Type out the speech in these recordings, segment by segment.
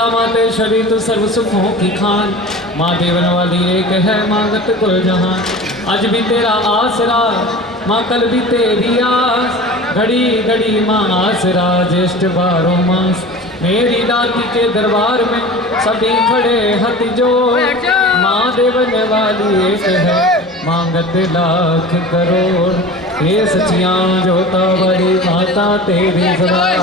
माता माते शरीर तो सर्व सुखों की खान, माँ देवन वाली एक है मांगत कुल जहान। आज भी तेरा आसरा माँ कल भी तेरी आस, घड़ी घड़ी माँ आसरा ज्येष्ठ 12 मास। मेरी दाती के दरबार में सभी खड़े हथ जोड़, माँ देवन वाली एक है मांगत लाख करोड़। ये सचियां जोता बड़ी माता तेरी जय।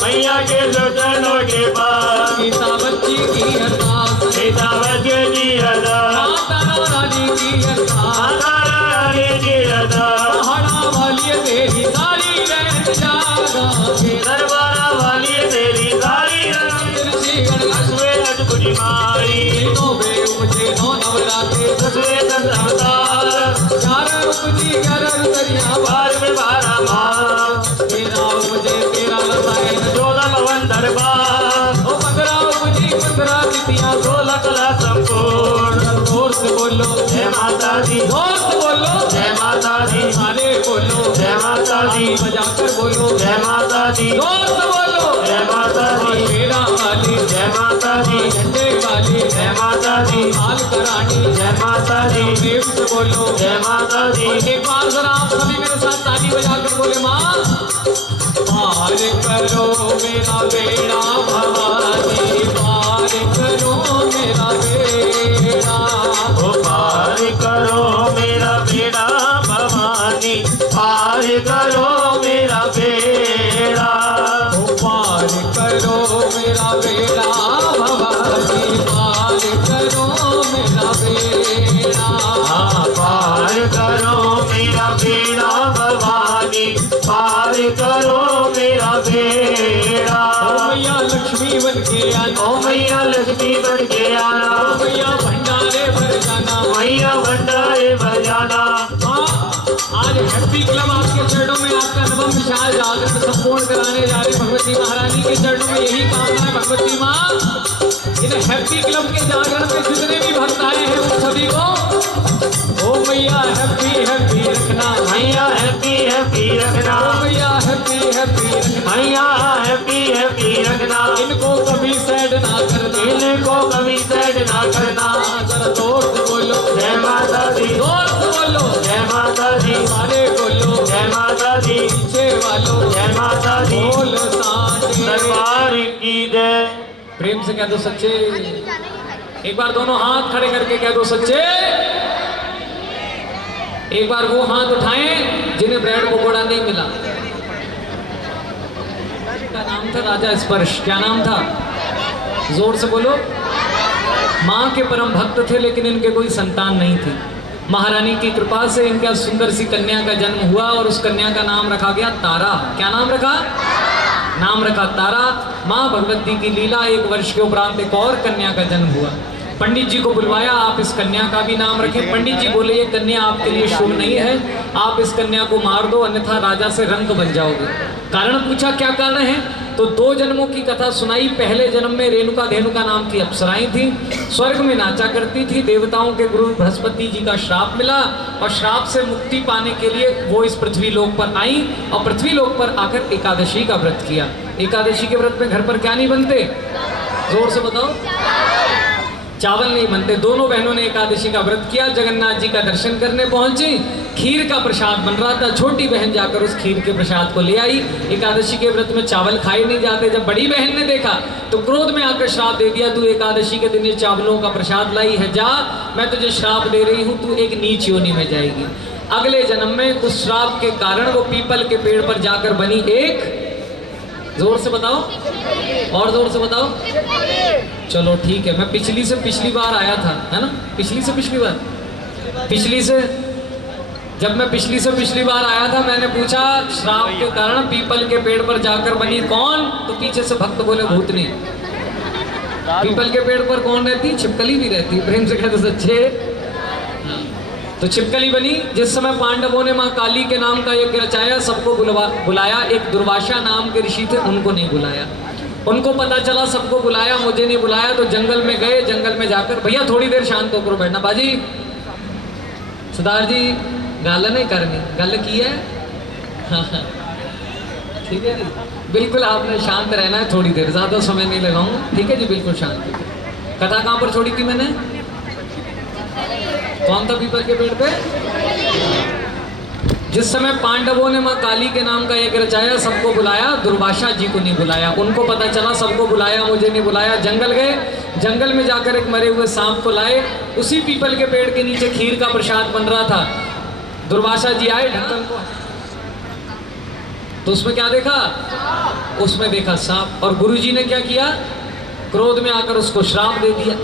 मैया के चरणों के पास सीता बच्ची की अरदास, सीता बच्चे की अरदास, माता रानी की अरदास, माता रानी की अरदास। पहाड़ा वाली तेरी सारी रहन जागा के, दरबारा वाली तेरी सारी दसवें अटपुरी मारी, नौवे उपजे नौ नवरात्रे, दसवें दस अवतार, 11 उपजी 11 दरिया बार में 12 माँ, 13 उपजे 13 रसायन, 14 भवन दरबार, 15 उपजी 15 तिथियां, 16 कला संपूर्ण। जोर से बोलो जय माता दी, जोर से बोलो जय माता दी, सारे बोलो जय माता दी, बजाकर बोलो जय माता दी, जोर से बोलो जय माता दी, शेरा वाली, जय माता दी, झंडे वाली, जय माता दी, लाल करानी, जय माता दी, देव से बोलो जय माता दी। और एक बार जरा आप सभी मेरे साथ ताली बजाकर बोले माँ, पार करो मेरा बेड़ा भवानी, पार करो मेरा बेड़ा, ओ पार करो मेरा बेड़ा भवानी, पार करो मेरा बेड़ा, ओ पार करो मेरा बेड़ा भवानी, पार करो मेरा बेड़ा। हाँ पार करो मेरा बेड़ा भवानी, पार करो मेरा बेड़ा। ओ मैया लक्ष्मी बन के आना, ओ मैया लक्ष्मी बन के आना, ओ मैया भंडारे भर जाना, मैया भंडारे भर जाना। हाँ, आज हैप्पी क्लब आपके चरणों में आपका नवम विशाल जागरण संपूर्ण कराने जा रही भगवती महारानी के चरणों में यही कामना है भगवती माँ, इन हैप्पी क्लब के जागरण में जितने भी भक्त आए हैं उन सभी को ओ मैया हैप्पी हैप्पी रखना, मैया हैप्पी हैप्पी रखना, ओ मैया हैप्पी हैप्पी रखना, मैया हैप्पी हैप्पी रखना। इनको कभी सैड ना करना, इनको कभी सैड ना करना। जरा जोर से बोलो जय माता दी, जोर से बोलो जय माता दी, सारे बोलो जय माता दी, पीछे वालों जय माता दी। बोल साचे दरबार की जय। प्रेम से कह दो सच्चे, एक बार दोनों हाथ खड़े करके कह दो सच्चे। एक बार वो हाथ उठाएं जिन्हें ब्रेड पकोड़ा नहीं मिला। का नाम था राजा स्पर्श, क्या नाम था? जोर से बोलो। माँ के परम भक्त थे लेकिन इनके कोई संतान नहीं थी। महारानी की कृपा से इनका सुंदर सी कन्या का जन्म हुआ और उस कन्या का नाम रखा गया तारा। क्या नाम रखा? नाम रखा तारा। माँ भगवती की लीला, 1 वर्ष के उपरांत एक और कन्या का जन्म हुआ। पंडित जी को बुलवाया, आप इस कन्या का भी नाम रखें। पंडित जी बोले ये कन्या आपके लिए शुभ नहीं है, आप इस कन्या को मार दो अन्यथा राजा से रंक बन जाओगे। कारण पूछा क्या कारण है, तो 2 जन्मों की कथा सुनाई। पहले जन्म में रेणुका धेनुका नाम की अप्सराएं थी, स्वर्ग में नाचा करती थी। देवताओं के गुरु बृहस्पति जी का श्राप मिला और श्राप से मुक्ति पाने के लिए वो इस पृथ्वी लोक पर आई और पृथ्वी लोक पर आकर एकादशी का व्रत किया। एकादशी के व्रत में घर पर क्या नहीं बनते? जोर से बताओ। चावल नहीं बनते। दोनों बहनों ने एकादशी का व्रत किया, जगन्नाथ जी का दर्शन करने पहुंची। खीर का प्रसाद बन रहा था, छोटी बहन जाकर उस खीर के प्रसाद को ले आई। एकादशी के व्रत में चावल खाए नहीं जाते। जब बड़ी बहन ने देखा तो क्रोध में आकर श्राप दे दिया, तू एकादशी के दिन ये चावलों का प्रसाद लाई है, जा, मैं तुझे श्राप दे रही हूँ, तू एक नीच योनि में जाएगी। अगले जन्म में उस श्राप के कारण वो पीपल के पेड़ पर जाकर बनी एक, जोर से बताओ और जोर से बताओ। चलो ठीक है, मैं पिछली बार आया था, है ना? पिछली से जब मैं पिछली बार आया था, मैंने पूछा श्राप के कारण पीपल के पेड़ पर जाकर बनी कौन, तो पीछे से भक्त बोले भूतनी। पीपल के पेड़ पर कौन रहती? छिपकली भी रहती। प्रेम से कहते सच्चे। तो छिपकली बनी। जिस समय पांडवों ने माँ काली के नाम का यज्ञ रचाया, सबको बुलाया। एक दुर्वासा नाम के ऋषि थे, उनको नहीं बुलाया। उनको पता चला सबको बुलाया, मुझे नहीं बुलाया, तो जंगल में गए। जंगल में जाकर, भैया थोड़ी देर शांत होकर बैठना। बाजी सरदार जी गल नहीं करनी, गल की है? हाँ ठीक है जी। बिल्कुल आपने शांत रहना है थोड़ी देर, ज़्यादा समय नहीं लगाऊंगा, ठीक है जी, बिल्कुल शांत। कथा कहाँ पर छोड़ी थी मैंने? कौन था पीपल के पेड़ पे? जिस समय पांडवों ने माँ काली के नाम का यज्ञ रचाया, सबको बुलाया, दुर्वासा जी को नहीं बुलाया। उनको पता चला सबको बुलाया, मुझे नहीं बुलाया। जंगल गए, जंगल में जाकर एक मरे हुए सांप को लाए। उसी पीपल के पेड़ के नीचे खीर का प्रसाद बन रहा था। दुर्वासा जी आए ढक्कन को, तो उसमें क्या देखा? उसमें देखा सांप। और गुरुजी ने क्या किया? क्रोध में आकर उसको श्राप दे दिया।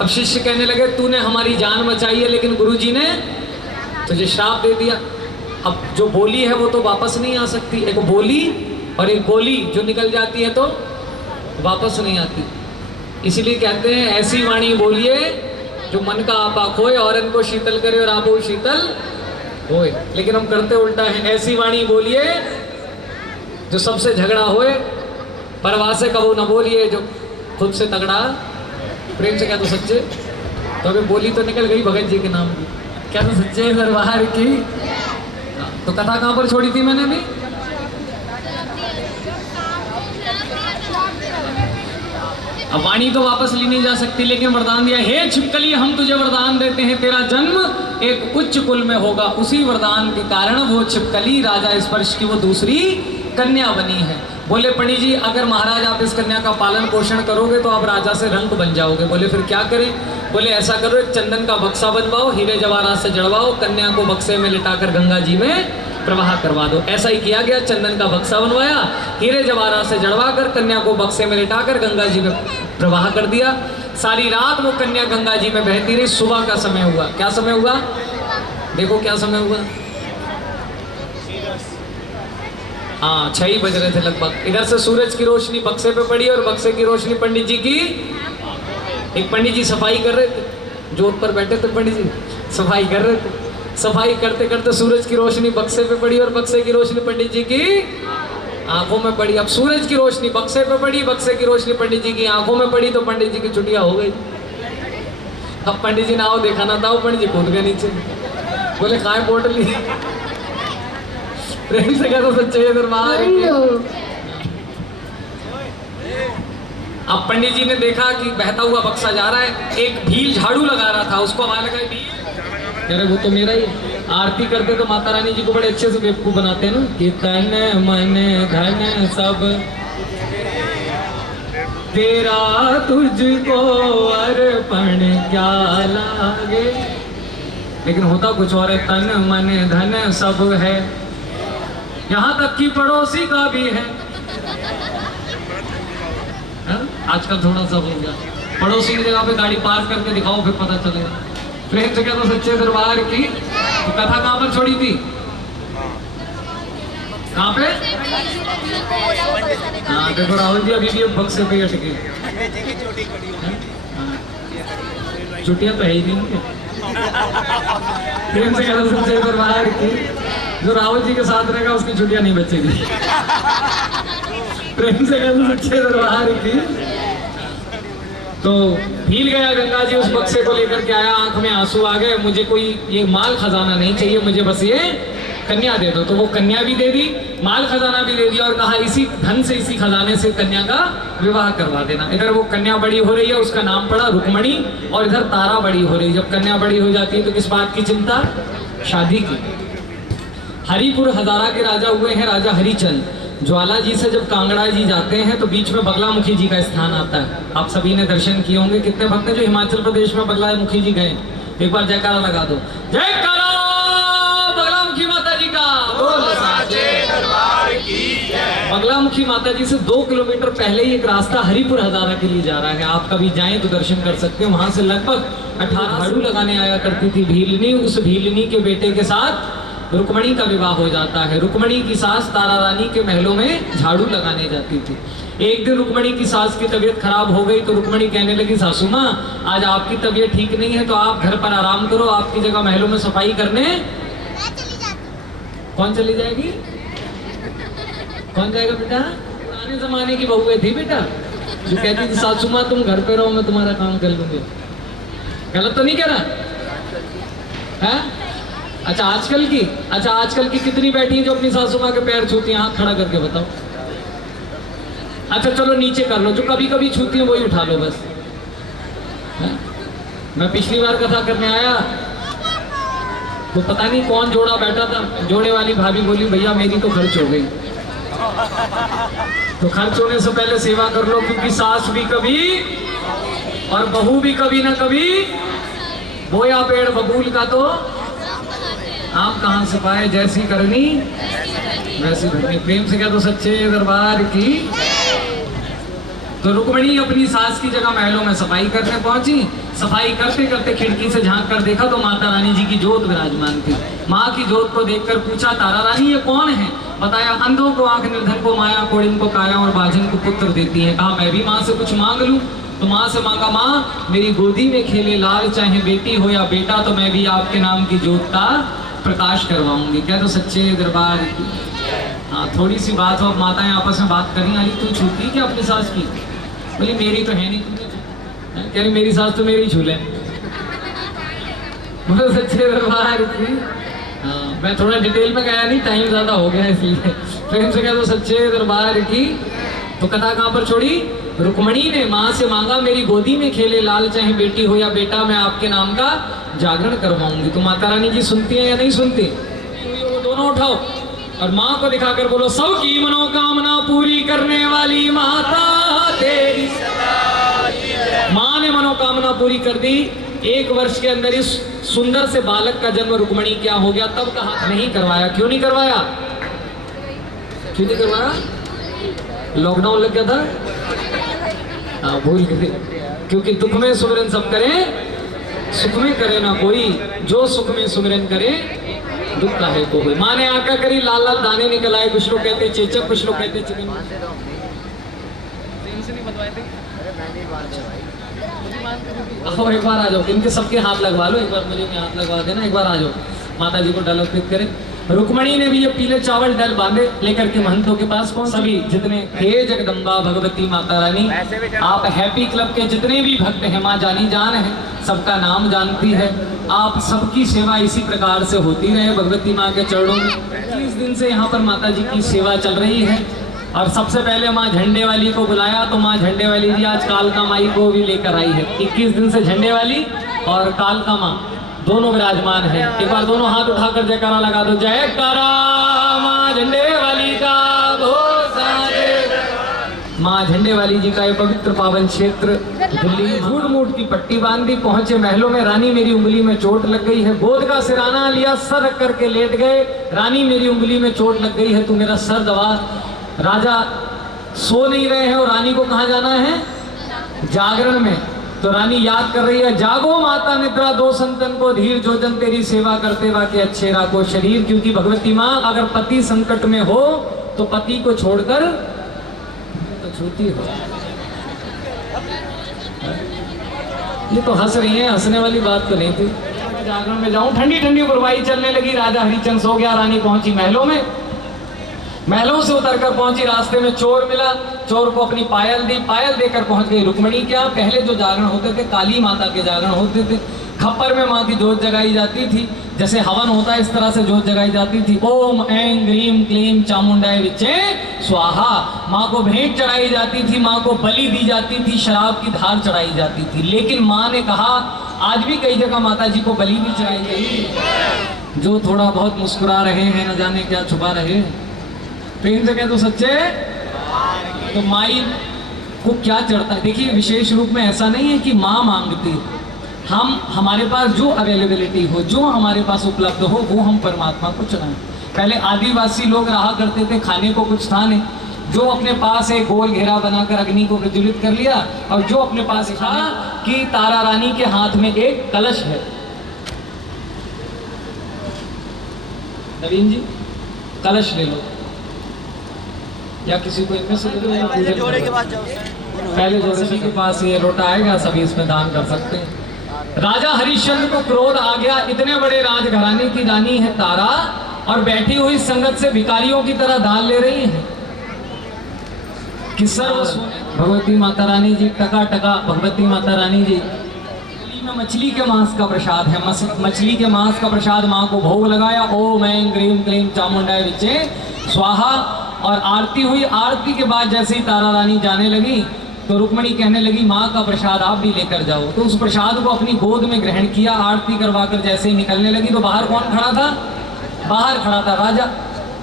अब शिष्य कहने लगे तूने हमारी जान बचाई है, लेकिन गुरुजी ने तुझे श्राप दे दिया। अब जो बोली है वो तो वापस नहीं आ सकती। एक बोली और एक गोली जो निकल जाती है तो वापस नहीं आती। इसीलिए कहते हैं ऐसी वाणी बोलिए जो मन का आपा खोए, और इनको शीतल करे और आपो शीतल होए। लेकिन हम करते उल्टा है। ऐसी वाणी बोलिए जो सबसे झगड़ा होए, परवाह से कबू न बोलिए जो खुद से तगड़ा। प्रेम से क्या तो सच्चे। तो अभी बोली तो निकल गई भगत जी के नाम की, क्या तो सच्चे दरबार की। तो कथा कहाँ पर छोड़ी थी मैंने अभी? अब वाणी तो वापस ली नहीं जा सकती, लेकिन वरदान दिया, हे छिपकली हम तुझे वरदान देते हैं, तेरा जन्म एक उच्च कुल में होगा। उसी वरदान के कारण वो छिपकली राजा स्पर्श की वो दूसरी कन्या बनी है। बोले पंडित जी अगर महाराज आप इस कन्या का पालन पोषण करोगे तो आप राजा से रंक बन जाओगे। बोले फिर क्या करें? बोले ऐसा करो, एक चंदन का बक्सा बनवाओ, हीरे जवाहरात से जड़वाओ, कन्या को बक्से में लिटाकर गंगा जी में प्रवाह करवा दो। ऐसा ही किया गया। चंदन का बक्सा बनवाया, हीरे जवाहरात से जड़वा कर कन्या को बक्से में लिटाकर गंगा जी में प्रवाह कर दिया। सारी रात वो कन्या गंगा जी में बहती रही। सुबह का समय हुआ। क्या समय हुआ? देखो क्या समय हुआ। हाँ 6 ही बज रहे थे लगभग। इधर से सूरज की रोशनी बक्से पे पड़ी और बक्से की रोशनी पंडित जी की। एक पंडित जी सफाई कर रहे थे, जोत पर बैठे थे पंडित जी, सफाई कर रहे थे। सफाई करते करते सूरज की रोशनी बक्से पे पड़ी और बक्से की रोशनी पंडित जी की आंखों में पड़ी। अब सूरज की रोशनी बक्से पे पड़ी, बक्से की रोशनी पंडित जी की आंखों में पड़ी, तो पंडित जी की छुट्टियां हो गई। अब पंडित जी ने आओ देखा ना था, वो पंडित जी कूद गए नीचे। बोले खाए पोटली। प्रेम से कहते सच्चे दरबार। अब पंडित जी ने देखा कि बहता हुआ बक्सा जा रहा है। एक भील झाड़ू लगा रहा था, उसको आवाज लगाई, भील कह रहे वो तो मेरा ही। आरती करते तो माता रानी जी को बड़े अच्छे से बेवकूफ बनाते हैं ना, कि तन मन धन सब तेरा तुझको अर्पण क्या लागे। लेकिन होता कुछ और है, तन मन धन सब है, यहाँ तक कि पड़ोसी का भी है। आजकल थोड़ा सा हो गया, पड़ोसी की जगह पे गाड़ी पार्क करके दिखाओ फिर पता चलेगा। प्रेम से क्या तो सच्चे दरबार की। तो कथा कहाँ पर छोड़ी थी? कहाँ पे? हाँ देखो राहुल जी अभी भी बक्से पे अटके। छुट्टियां तो है ही नहीं। प्रेम से क्या तो सच्चे दरबार की। जो राहुल जी के साथ रहेगा उसकी छुट्टियां नहीं बचेगी। प्रेम से क्या तो सच्चे दरबार की। तो भील गया गंगा जी, उस बक्से को लेकर के आया, आंख में आंसू आ गए। मुझे कोई ये माल खजाना नहीं चाहिए, मुझे बस ये कन्या दे दो। तो वो कन्या भी दे दी, माल खजाना भी दे दिया, और कहा इसी धन से, इसी खजाने से कन्या का विवाह करवा देना। इधर वो कन्या बड़ी हो रही है, उसका नाम पड़ा रुक्मणी, और इधर तारा बड़ी हो रही है। जब कन्या बड़ी हो जाती है तो किस बात की चिंता? शादी की। हरिपुर हजारा के राजा हुए हैं राजा हरिचंद। ज्वाला जी से जब कांगड़ा जी जाते हैं तो बीच में बगलामुखी जी का स्थान आता है। आप सभी ने दर्शन किए होंगे। कितने भक्त हैं जो हिमाचल प्रदेश में बगलामुखी जी गए? एक बार जयकारा लगा दो, जयकारा बगलामुखी माता जी का। बगलामुखी माता जी से 2 किलोमीटर पहले ही एक रास्ता हरिपुर हजारा के लिए जा रहा है। आप कभी जाएं तो दर्शन कर सकते हो। वहां से लगभग 18 झाड़ू लगाने आया करती थी भीलनी। उस भीलनी के बेटे के साथ रुक्मणी का विवाह हो जाता है। रुक्मणी की सास तारा रानी के महलों में झाड़ू लगाने जाती थी। एक दिन रुक्मणी की सास की तबीयत खराब हो गई तो रुक्मणी कहने लगी, सासू माँ आज आपकी तबीयत ठीक नहीं है तो आप घर पर आराम करो, आपकी जगह महलों में सफाई करने कौन चली जाएगी? कौन जाएगा बेटा? पुराने जमाने की बहुएं थी बेटा, जो कहती थी सासू माँ तुम घर पे रहो, मैं तुम्हारा काम कर लूंगी। गलत तो नहीं कह रहा है? अच्छा आजकल की कितनी बैठी हैं जो अपनी सासू माँ के पैर छूती हैं? हाथ खड़ा करके बताओ। अच्छा चलो नीचे कर लो, जो कभी कभी छूती है वही उठा लो बस। है? मैं पिछली बार कथा करने आया तो पता नहीं कौन जोड़ा बैठा था, जोड़े वाली भाभी बोली भैया मेरी तो खर्च हो गई। तो खर्च होने से पहले सेवा कर लो, क्योंकि सास भी कभी और बहू भी कभी ना कभी बोया पेड़ बबूल का तो आप कहां से पाए, जैसी करनी वैसी भरनी। प्रेम से क्या तो सच्चे दरबार की। तो रुक्मणी अपनी सास की जगह महलों में सफाई करने पहुंची। सफाई करते करते खिड़की से झांक कर देखा तो माता रानी जी की जोत विराजमान थी। माँ की जोत को देखकर पूछा तारा रानी ये कौन है? बताया अंधों को आंख, निर्धन को माया, कोड़िन को काया और बाजिन को पुत्र देती है। कहा मैं भी माँ से कुछ मांग लूं। तो माँ से मांगा माँ मेरी गोदी में खेले लाल, चाहे बेटी हो या बेटा, तो मैं भी आपके नाम की जोत का प्रकाश करवाऊंगी। क्या तो सच्चे दरबार की। हाँ थोड़ी सी बात हो, माताएं आपस में बात करने वाली, तू छूती क्या अपनी सास की? बोली मेरी तो है नहीं, कह रही मेरी सास तो मेरी झूले। सच्चे दरबार की। हाँ मैं थोड़ा डिटेल में गया नहीं, टाइम ज्यादा हो गया इसलिए। प्रेम से कह दो सच्चे दरबार की। तो कथा कहाँ पर छोड़ी? रुक्मणी ने माँ से मांगा मेरी गोदी में खेले लाल, चाहे बेटी हो या बेटा, मैं आपके नाम का जागरण करवाऊंगी। तो माता रानी जी सुनती है या नहीं सुनती? वो दोनों उठाओ और माँ को दिखाकर बोलो सबकी मनोकामना पूरी करने वाली माता तेरी। माँ ने मनोकामना पूरी कर दी। 1 वर्ष के अंदर इस सुंदर से बालक का जन्म रुक्मणी क्या हो गया। तब कहा नहीं करवाया। क्यों नहीं करवाया? क्यों नहीं करवाया? लॉकडाउन लग गया था। हाँ भूल गए। क्योंकि दुख में सुमिरन सब करें, सुख में करे ना कोई, जो सुख में सुमिरन करे दुख का है कोई। माँ ने आका करी, लाल लाल दाने निकल आए। कुछ लोग कहते चेचक, कुछ लोग कहते चिकन। आओ एक बार आ जाओ, इनके सबके हाथ लगवा लो। एक बार मुझे भी हाथ लगवा देना। एक बार आ जाओ, माता जी को डालोकृत करें। रुक्मणी ने भी ये पीले चावल डल बांधे लेकर के महंतों के पास पहुंच। सभी जितने हे जगदम्बा भगवती माता रानी, आप हैप्पी क्लब के जितने भी भक्त हैं, माँ जानी जान है, सबका नाम जानती है। आप सबकी सेवा इसी प्रकार से होती रहे भगवती माँ के चरणों में। 21 दिन से यहाँ पर माता जी की सेवा चल रही है। और सबसे पहले माँ झंडे वाली को बुलाया तो माँ झंडे वाली जी आज कालका माई को भी लेकर आई है। 21 दिन से झंडे वाली और कालका माँ दोनों विराजमान है। एक बार दोनों हाथ उठाकर जयकारा लगा दो, जयकारा माँ झंडे वाली का माँ झंडे वाली जी का ये पवित्र पावन क्षेत्र दिल्ली। झूठ मूठ की पट्टी बांधी, पहुंचे महलों में। रानी मेरी उंगली में चोट लग गई है। गोद का सिराना लिया, सर रख करके लेट गए। रानी मेरी उंगली में चोट लग गई है, तू मेरा सर दबा। राजा सो नहीं रहे हैं और रानी को कहाँ जाना है? जागरण में। तो रानी याद कर रही है, जागो माता निद्रा दो संतन को, धीर जोजन तेरी सेवा करते बाकी अच्छे राखो शरीर। क्योंकि भगवती माँ अगर पति संकट में हो तो पति को छोड़कर तो छूती हो। ये तो हंस रही है, हंसने वाली बात तो नहीं थी। जागरण में जाऊं, ठंडी ठंडी बुरवाई चलने लगी। राजा हरिचंद सो गया। रानी पहुंची महलों में। महलों से उतरकर पहुंची, रास्ते में चोर मिला। चोर को अपनी पायल दी, पायल देकर पहुंच गई रुक्मणी। क्या पहले जो जागरण होते थे काली माता के जागरण होते थे। खप्पर में माँ की जोत जगाई जाती थी, जैसे हवन होता है इस तरह से जोत जगाई जाती थी। ओम ऐं ग्रीम क्लीम चामुंडाय विच्चे स्वाहा। माँ को भेंट चढ़ाई जाती थी, माँ को बलि दी जाती थी, शराब की धार चढ़ाई जाती थी। लेकिन माँ ने कहा आज भी कई जगह माता जी को बलि भी चढ़ाई गई। जो थोड़ा बहुत मुस्कुरा रहे हैं, न जाने क्या छुपा रहे हैं। प्रेम से कह दो सच्चे। तो माई को क्या चढ़ता है? देखिए विशेष रूप में ऐसा नहीं है कि माँ मांगती है। हम हमारे पास जो अवेलेबिलिटी हो, जो हमारे पास उपलब्ध हो, वो हम परमात्मा को चढ़ाएं। पहले आदिवासी लोग रहा करते थे, खाने को कुछ था नहीं। जो अपने पास एक गोल घेरा बनाकर अग्नि को प्रज्वलित कर लिया, और जो अपने पास था कि तारा रानी के हाथ में एक कलश है। नवीन जी कलश ले लो, या किसी को इनमें से दे दो, या पहले जोड़े के पास जाओ। पहले जोड़े सभी के पास ये लोटा आएगा, सभी इसमें दान कर सकते हैं। राजा हरिश्चंद्र को क्रोध आ गया। इतने बड़े राजघराने की रानी है तारा, और बैठी हुई संगत से भिखारियों की तरह दान ले रही है। किस भगवती माता रानी जी टका टका। भगवती माता रानी जी में मछली के मांस का प्रसाद है। मछली के मांस का प्रसाद माँ को भोग लगाया। ओम ऐं ग्रीम क्लीम चामुंडाय विच्चे स्वाहा। और आरती हुई। आरती के बाद जैसे ही तारा रानी जाने लगी तो रुक्मणी कहने लगी माँ का प्रसाद आप भी लेकर जाओ। तो उस प्रसाद को अपनी गोद में ग्रहण किया। आरती करवाकर जैसे ही निकलने लगी तो बाहर कौन खड़ा था? बाहर खड़ा था राजा।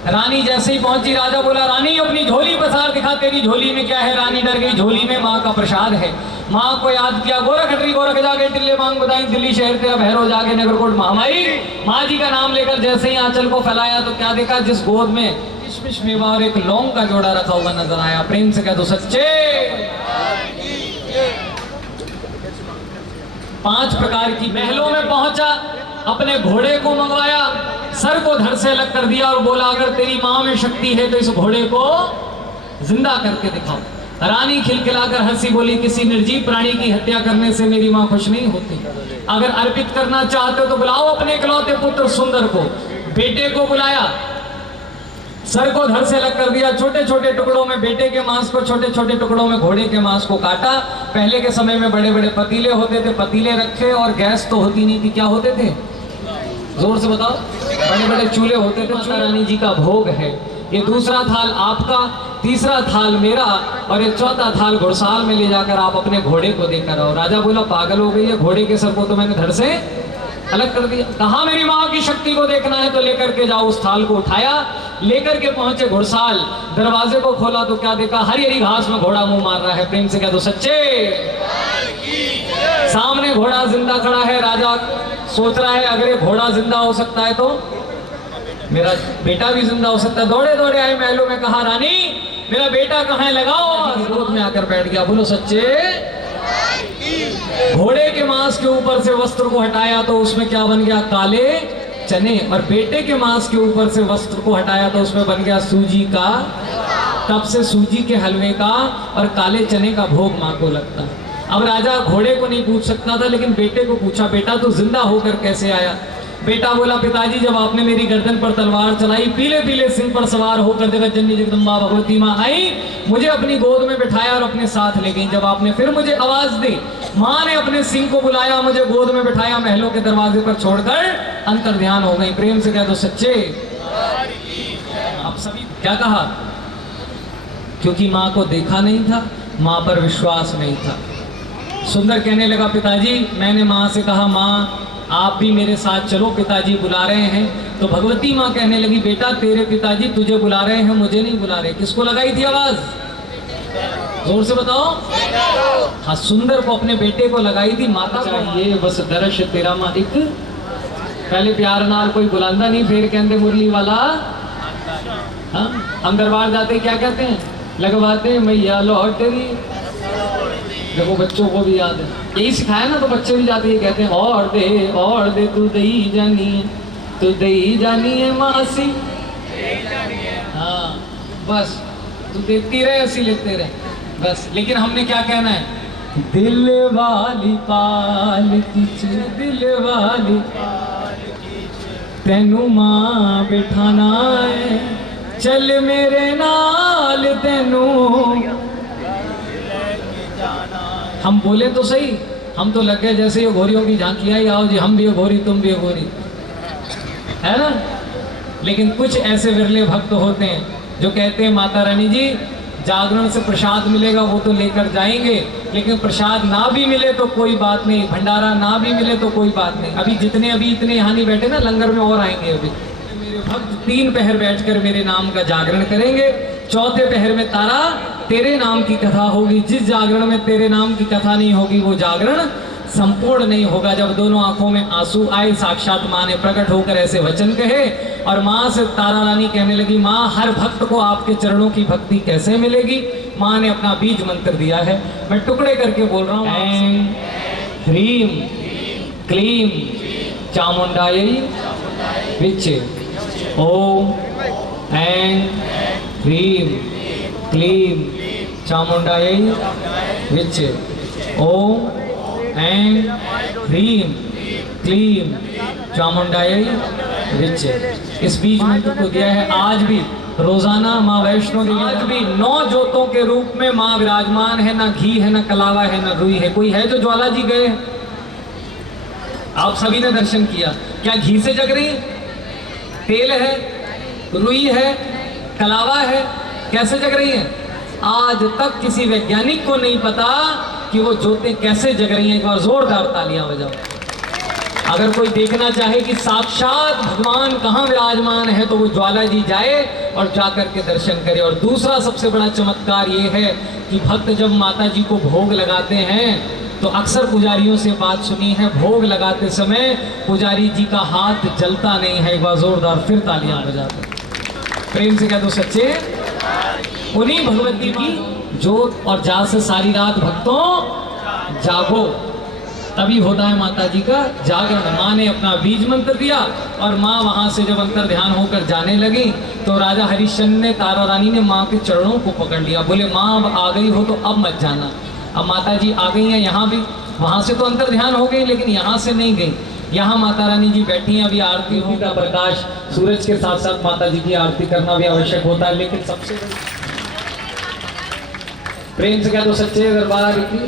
रानी जैसे ही पहुंची, राजा बोला रानी अपनी झोली पसार दिखा, तेरी झोली में क्या है? रानी डर गई, झोली में माँ का प्रसाद है। माँ को याद किया, गोरख हटरी गोरख जाके टिल्ले मांग बताई, दिल्ली शहर तेरा भैरव जाके नगरकोट महामाई। माँ जी का नाम लेकर जैसे ही आंचल को फैलाया तो क्या देखा? जिस गोद में किशमिश मेवा और एक लौंग का जोड़ा रखा हुआ नजर आया। प्रेम से कह दो सच्चे। 5 प्रकार की महलों में पहुंचा, अपने घोड़े को मंगवाया, सर को धड़ से अलग कर दिया और बोला अगर तेरी माँ में शक्ति है तो इस घोड़े को जिंदा करके दिखाओ। रानी खिलखिलाकर हंसी, बोली किसी निर्जीव प्राणी की हत्या करने से मेरी माँ खुश नहीं होती। अगर अर्पित करना चाहते हो तो बुलाओ अपने इकलौते पुत्र सुंदर को। बेटे को बुलाया, सर को धड़ से अलग कर दिया, छोटे छोटे टुकड़ों में बेटे के मांस को, छोटे छोटे टुकड़ों में घोड़े के मांस को काटा। पहले के समय में बड़े बड़े पतीले होते थे, पतीले रखे और गैस तो होती नहीं थी, क्या होते थे? जोर से बताओ। बड़े बड़े चूल्हे होते थे। माता रानी जी का भोग है। ये दूसरा थाल आपका, तीसरा थाल मेरा और ये चौथा थाल घुड़साल में ले जाकर आप अपने घोड़े को देकर आओ। राजा बोला पागल हो गई है, घोड़े के सर को तो मैंने धड़ से अलग कर दिया। कहा मेरी माँ की शक्ति को देखना है तो लेकर के जाओ। उस थाल को उठाया, लेकर के पहुंचे घुड़साल। दरवाजे को खोला तो क्या देखा? हरी हरी घास में घोड़ा मुंह मार रहा है। प्रेम से कह दो सच्चे। सामने घोड़ा जिंदा खड़ा है। राजा सोच रहा है अगर ये घोड़ा जिंदा हो सकता है तो मेरा बेटा भी जिंदा हो सकता है। दौड़े दौड़े आए महलों में, कहा रानी मेरा बेटा कहाँ है? लगाओ। गोद में आकर बैठ गया। बोलो सच्चे। घोड़े के मांस के ऊपर से वस्त्र को हटाया तो उसमें क्या बन गया? काले चने। और बेटे के मांस के ऊपर से वस्त्र को हटाया तो उसमें बन गया सूजी का। तब से सूजी के हलवे का और काले चने का भोग माँ को लगता। अब राजा घोड़े को नहीं पूछ सकता था, लेकिन बेटे को पूछा बेटा तू जिंदा होकर कैसे आया? बेटा बोला पिताजी जब आपने मेरी गर्दन पर तलवार चलाई, पीले पीले सिंह पर सवार होकर जगत जननी जगदम्बा भगवती माँ आई, मुझे अपनी गोद में बिठाया और अपने साथ ले गई। जब आपने फिर मुझे आवाज दी, माँ ने अपने सिंह को बुलाया, मुझे गोद में बिठाया, महलों के दरवाजे पर छोड़कर अंतर ध्यान हो गई। प्रेम से कह दो सच्चे। अब सभी क्या कहा? क्योंकि माँ को देखा नहीं था, माँ पर विश्वास नहीं था। सुंदर कहने लगा पिताजी मैंने माँ से कहा माँ आप भी मेरे साथ चलो, पिताजी बुला रहे हैं। तो भगवती माँ कहने लगी बेटा तेरे पिताजी तुझे बुला रहे हैं, मुझे नहीं बुला रहे। किसको लगाई थी आवाज? जोर से बताओ। हाँ, सुंदर को अपने बेटे को लगाई थी। माता चाहिए बस दर्श तेरा मालिक। पहले प्यार नाल कोई बुलांदा नहीं, फिर कहते मुरली वाला। हाँ, हम दरबार जाते क्या कहते हैं? लगवाते मैया लॉटरी। देखो बच्चों को भी याद है, यही सिखाया ना, तो बच्चे भी जाते हैं कहते हैं और दे तू दही जानी है, तू दही जानी है मासी। हाँ बस तू देती रहे ऐसी लेते रहे बस। लेकिन हमने क्या कहना है? दिल वाली पाल की दिल वाली तेनू मां बिठाना है, चल मेरे नाल तेनू। हम बोले तो सही, हम तो लग गए जैसे ये घोरियों की झांकी आई, आओ जी हम भी घोरी तुम भी घोरी, है ना। लेकिन कुछ ऐसे विरले भक्त होते हैं जो कहते हैं माता रानी जी जागरण से प्रसाद मिलेगा वो तो लेकर जाएंगे, लेकिन प्रसाद ना भी मिले तो कोई बात नहीं, भंडारा ना भी मिले तो कोई बात नहीं। अभी इतने यहाँ नहीं बैठे ना, लंगर में और आएंगे। अभी मेरे भक्त 3 पहर बैठकर मेरे नाम का जागरण करेंगे, चौथे पहर में तारा तेरे नाम की कथा होगी। जिस जागरण में तेरे नाम की कथा नहीं होगी वो जागरण संपूर्ण नहीं होगा। जब दोनों आंखों में आंसू आए, साक्षात माँ ने प्रकट होकर ऐसे वचन कहे और माँ से तारा रानी कहने लगी माँ हर भक्त को आपके चरणों की भक्ति कैसे मिलेगी? माँ ने अपना बीज मंत्र दिया है, मैं टुकड़े करके बोल रहा हूँ। ऐं ह्रीं क्लीं चामुंडायै विच्चे। ओम ऐं ह्रीं क्लीं चामुंडायै विच्चे। ओम ऐं ह्रीं क्लीं चामुंडायै विच्चे। इस बीज मंत्र को दिया है। आज भी रोजाना माँ वैष्णो देवी आज भी 9 ज्योतों के रूप में माँ विराजमान है। ना घी है, ना कलावा है, ना रुई है। कोई है जो ज्वाला जी गए? आप सभी ने दर्शन किया। क्या घी से जग रही? तेल है, रुई है, कलावा है, कैसे जग रही हैं? आज तक किसी वैज्ञानिक को नहीं पता कि वो ज्योतें कैसे जग रही हैं। एक बार जोरदार तालियां बजाओ। अगर कोई देखना चाहे कि साक्षात भगवान कहाँ विराजमान है तो वो ज्वाला जी जाए और जाकर के दर्शन करे। और दूसरा सबसे बड़ा चमत्कार ये है कि भक्त जब माता जी को भोग लगाते हैं तो अक्सर पुजारियों से बात सुनी है, भोग लगाते समय पुजारी जी का हाथ जलता नहीं है। एक बार जोरदार फिर तालियां बजाते, प्रेम से कह दो सच्चे। उन्हीं भगवती की जोत और जा से सारी रात भक्तों जागो, तभी होता है माता जी का जागरण। माँ ने अपना बीज मंत्र दिया और माँ वहाँ से जब अंतर ध्यान होकर जाने लगी तो राजा हरिश्चंद्र ने, तारा रानी ने माँ के चरणों को पकड़ लिया। बोले माँ अब आ गई हो तो अब मत जाना। अब माता जी आ गई हैं यहाँ भी, वहाँ से तो अंतर ध्यान हो गई लेकिन यहाँ से नहीं गई। यहाँ माता रानी जी बैठी हैं, अभी आरती हो का प्रकाश, सूरज के साथ साथ माता जी की आरती करना भी आवश्यक होता है। लेकिन सबसे प्रेम से कह दो सच्चे दरबार की।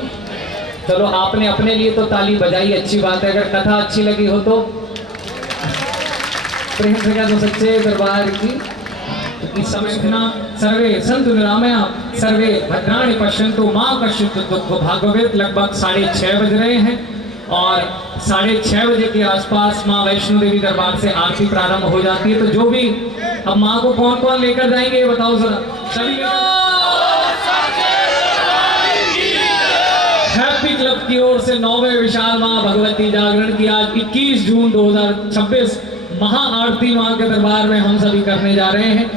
चलो आपने अपने लिए तो ताली बजाई, अच्छी बात है। अगर कथा अच्छी लगी हो तो प्रेम से कह दो सच्चे दरबार की। इस समय सर्वे संतु निरामया सर्वे भद्राणि पश्यन्तु मां कश्चित् दुःख भागवत। लगभग 6:30 बज रहे हैं और 6:30 बजे के आसपास मां वैष्णो देवी दरबार से आरती प्रारंभ हो जाती है। तो जो भी अब मां को कौन कौन लेकर जाएंगे ये बताओ जरा। सभी हैप्पी क्लब की ओर से 9वें विशाल मां भगवती जागरण की आज 21 जून 2026 महा आरती मां के दरबार में हम सभी करने जा रहे हैं।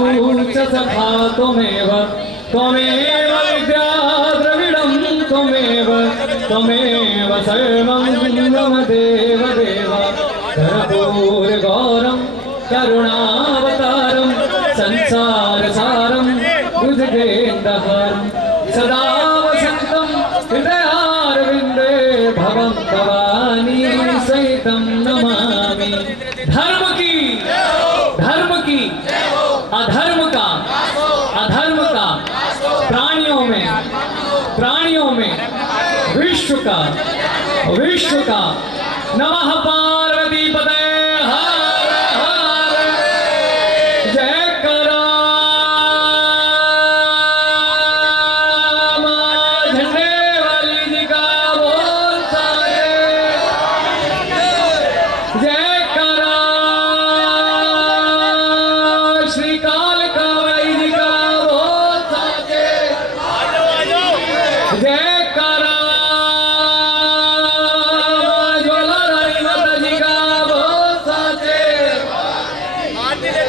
गुरु च सखा त्वमेव त्वमेव विद्या द्रविडं त्वमेव त्वमेव सर्वं मम देव देव कर्पूरगौरं करुणावतारं संसारसारं भुजगेन्द्रहारं सदा वसन्तं हृदयारविन्दे भवं भवानी सहितं नमामि। धर्म की अधर्म का प्राणियों में विश्व का नमः।